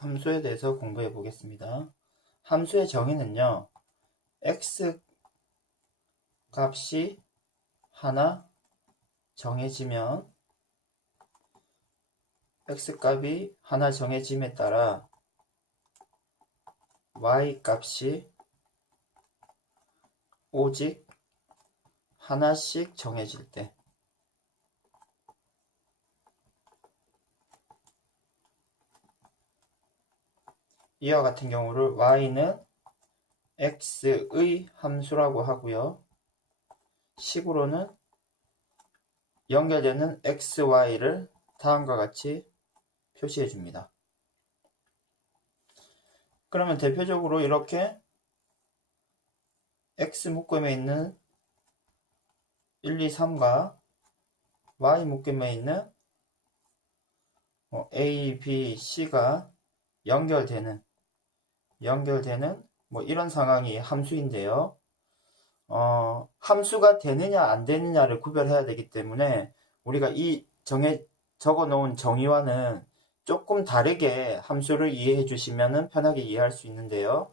함수에 대해서 공부해 보겠습니다. 함수의 정의는요, x 값이 하나 정해지면 x 값이 하나 정해짐에 따라 y 값이 오직 하나씩 정해질 때, 이와 같은 경우를 y는 x의 함수라고 하고요. 식으로는 연결되는 xy를 다음과 같이 표시해 줍니다. 그러면 대표적으로 이렇게 x 묶음에 있는 1, 2, 3과 y 묶음에 있는 a, b, c가 연결되는 이런 상황이 함수인데요. 함수가 되느냐 안 되느냐를 구별해야 되기 때문에 우리가 이 적어 놓은 정의와는 조금 다르게 함수를 이해해 주시면 편하게 이해할 수 있는데요.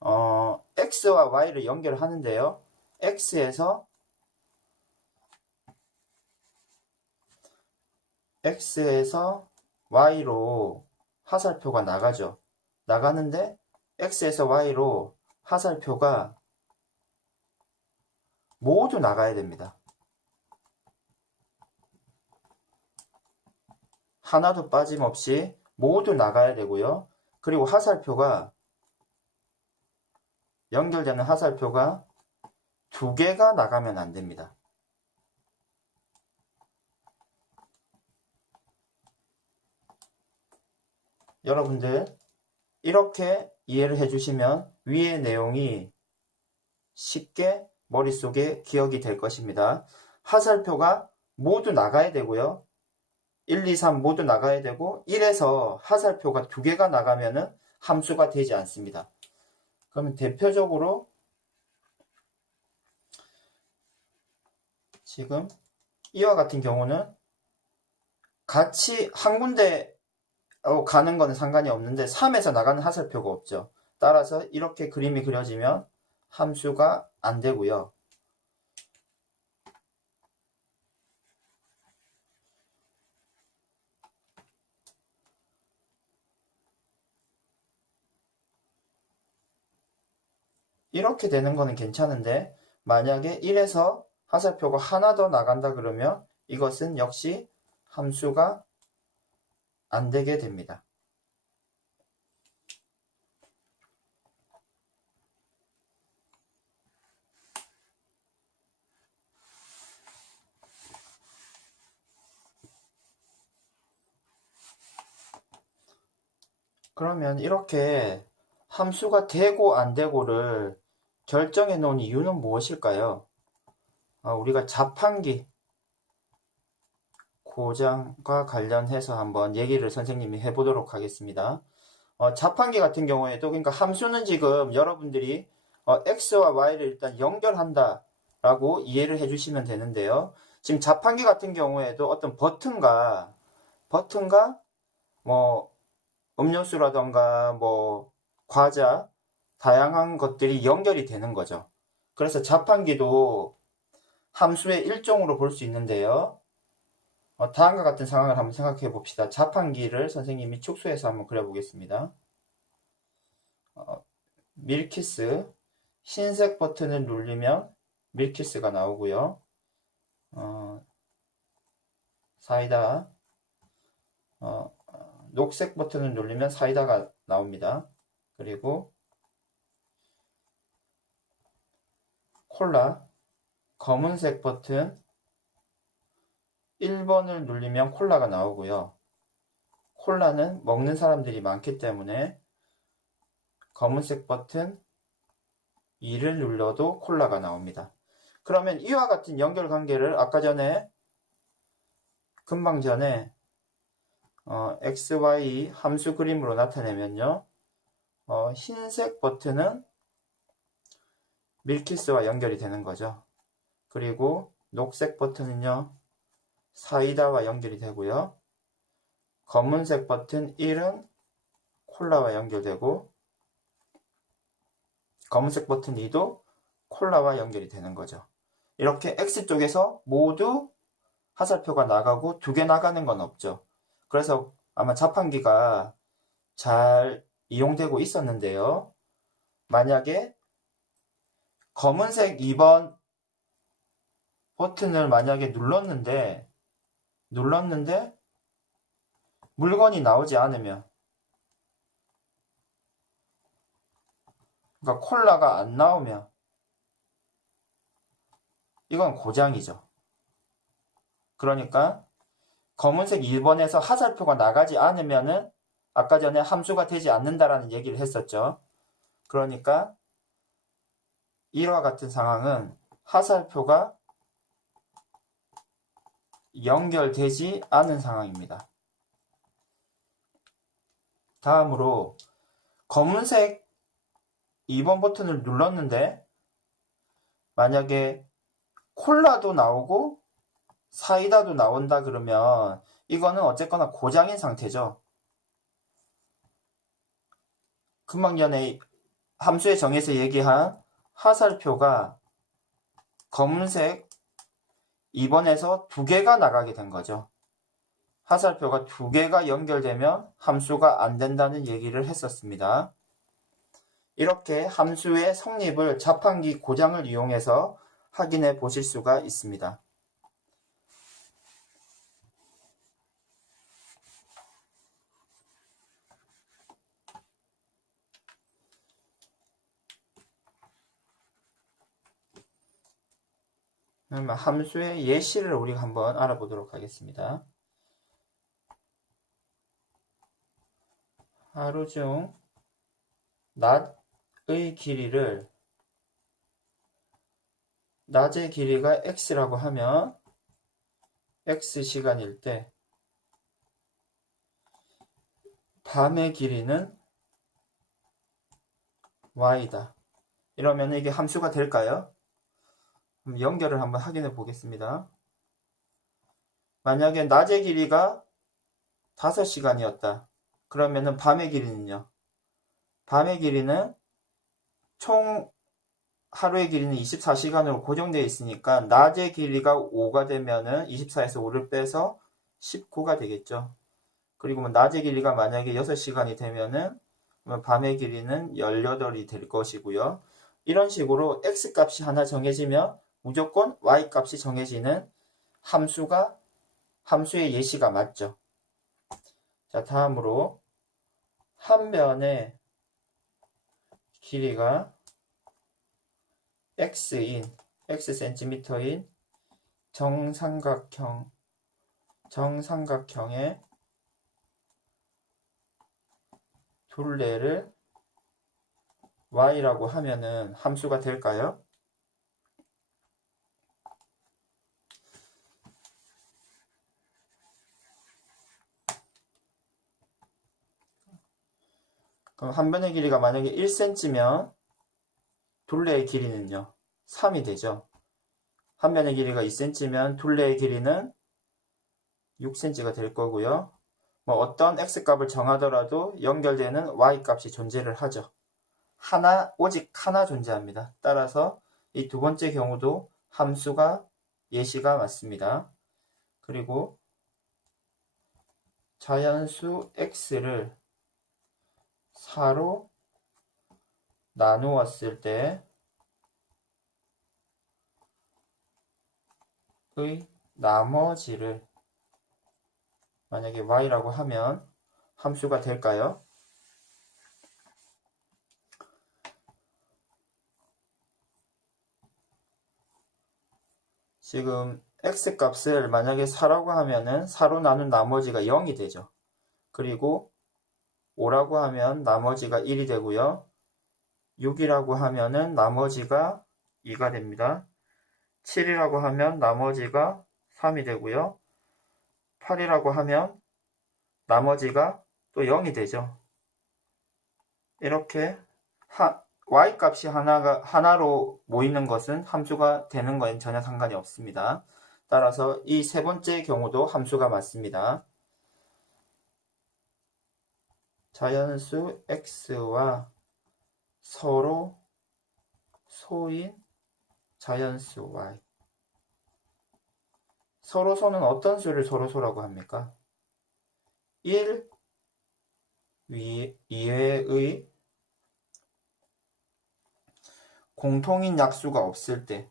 x와 y를 연결하는데요. x에서 y로 화살표가 나가죠. 나가는데 x에서 y로 화살표가 모두 나가야 됩니다. 하나도 빠짐없이 모두 나가야 되고요. 그리고 연결되는 화살표가 두 개가 나가면 안 됩니다. 여러분들 이렇게 이해를 해주시면 위의 내용이 쉽게 머릿속에 기억이 될 것입니다. 화살표가 모두 나가야 되고요. 1, 2, 3 모두 나가야 되고 1에서 화살표가 두 개가 나가면 함수가 되지 않습니다. 그러면 대표적으로 지금 이와 같은 경우는 같이 한 군데 가는 거는 상관이 없는데 3에서 나가는 화살표가 없죠. 따라서 이렇게 그림이 그려지면 함수가 안 되고요. 이렇게 되는 거는 괜찮은데 만약에 1에서 화살표가 하나 더 나간다 그러면 이것은 역시 함수가 안 되게 됩니다. 그러면 이렇게 함수가 되고 안 되고를 결정해 놓은 이유는 무엇일까요? 우리가 자판기 고장과 관련해서 한번 얘기를 선생님이 해보도록 하겠습니다. 자판기 같은 경우에도 그러니까 함수는 지금 여러분들이 x와 y를 일단 연결한다 라고 이해를 해주시면 되는데요. 지금 자판기 같은 경우에도 어떤 버튼과 뭐 음료수라던가 뭐 과자 다양한 것들이 연결이 되는 거죠. 그래서 자판기도 함수의 일종으로 볼 수 있는데요. 다음과 같은 상황을 한번 생각해 봅시다. 자판기를 선생님이 축소해서 한번 그려보겠습니다. 밀키스 흰색 버튼을 누르면 밀키스가 나오고요. 사이다 녹색 버튼을 누르면 사이다가 나옵니다. 그리고 콜라 검은색 버튼 1번을 누르면 콜라가 나오고요. 콜라는 먹는 사람들이 많기 때문에 검은색 버튼 2를 눌러도 콜라가 나옵니다. 그러면 이와 같은 연결관계를 금방 전에 XY 함수 그림으로 나타내면요. 흰색 버튼은 밀키스와 연결이 되는 거죠. 그리고 녹색 버튼은요. 사이다와 연결이 되고요. 검은색 버튼 1은 콜라와 연결되고 검은색 버튼 2도 콜라와 연결이 되는 거죠. 이렇게 X쪽에서 모두 화살표가 나가고 2개 나가는 건 없죠. 그래서 아마 자판기가 잘 이용되고 있었는데요. 만약에 검은색 2번 버튼을 만약에 눌렀는데 물건이 나오지 않으면, 그러니까 콜라가 안 나오면 이건 고장이죠. 그러니까 검은색 1번에서 화살표가 나가지 않으면은 아까 전에 함수가 되지 않는다라는 얘기를 했었죠. 그러니까 이와 같은 상황은 화살표가 연결되지 않은 상황입니다. 다음으로 검은색 2번 버튼을 눌렀는데 만약에 콜라도 나오고 사이다도 나온다 그러면 이거는 어쨌거나 고장인 상태죠. 금방 전에 함수의 정의에서 얘기한 화살표가 검은색 2번에서 2개가 나가게 된 거죠. 화살표가 2개가 연결되면 함수가 안 된다는 얘기를 했었습니다. 이렇게 함수의 성립을 자판기 고장을 이용해서 확인해 보실 수가 있습니다. 그러면 함수의 예시를 우리가 한번 알아보도록 하겠습니다. 하루 중 낮의 길이를, 낮의 길이가 x라고 하면 x시간일 때 밤의 길이는 y다. 이러면 이게 함수가 될까요? 그럼 연결을 한번 확인해 보겠습니다. 만약에 낮의 길이가 5시간이었다. 그러면은 밤의 길이는요? 밤의 길이는 총 하루의 길이는 24시간으로 고정되어 있으니까 낮의 길이가 5가 되면은 24에서 5를 빼서 19가 되겠죠. 그리고 뭐 낮의 길이가 만약에 6시간이 되면은 밤의 길이는 18이 될 것이고요. 이런 식으로 x 값이 하나 정해지면 무조건 y 값이 정해지는 함수의 예시가 맞죠. 자, 다음으로 한 변의 길이가 x cm인 정삼각형의 둘레를 y라고 하면은 함수가 될까요? 그럼 한 변의 길이가 만약에 1cm면 둘레의 길이는요? 3이 되죠. 한 변의 길이가 2cm면 둘레의 길이는 6cm가 될 거고요. 뭐 어떤 x값을 정하더라도 연결되는 y값이 존재를 하죠. 오직 하나 존재합니다. 따라서 이 두 번째 경우도 함수가 예시가 맞습니다. 그리고 자연수 x를 4로 나누었을 때의 나머지를 만약에 y라고 하면 함수가 될까요? 지금 x값을 만약에 4라고 하면은 4로 나눈 나머지가 0이 되죠. 그리고 5라고 하면 나머지가 1이 되고요. 6이라고 하면은 나머지가 2가 됩니다. 7이라고 하면 나머지가 3이 되고요. 8이라고 하면 나머지가 또 0이 되죠. 이렇게 y값이 하나로 모이는 것은 함수가 되는 거엔 전혀 상관이 없습니다. 따라서 이 세 번째 경우도 함수가 맞습니다. 자연수 x와 서로 소인 자연수 y. 서로 소는 어떤 수를 서로 소라고 합니까? 1 이외의 공통인 약수가 없을 때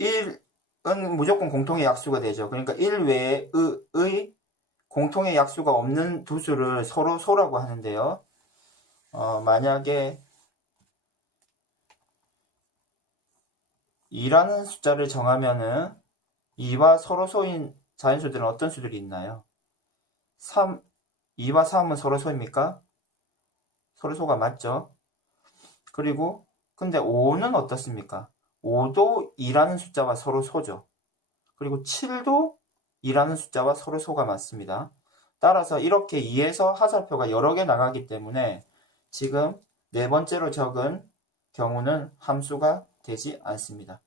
1은 무조건 공통의 약수가 되죠. 그러니까 1 외의 공통의 약수가 없는 두 수를 서로 소라고 하는데요. 만약에 2라는 숫자를 정하면은 2와 서로 소인 자연수들은 어떤 수들이 있나요? 2와 3은 서로 소입니까? 서로 소가 맞죠? 그리고 근데 5는 어떻습니까? 5도 2라는 숫자와 서로 소죠. 그리고 7도 2라는 숫자와 서로 소가 맞습니다. 따라서 이렇게 2에서 하살표가 여러 개 나가기 때문에 지금 네 번째로 적은 경우는 함수가 되지 않습니다.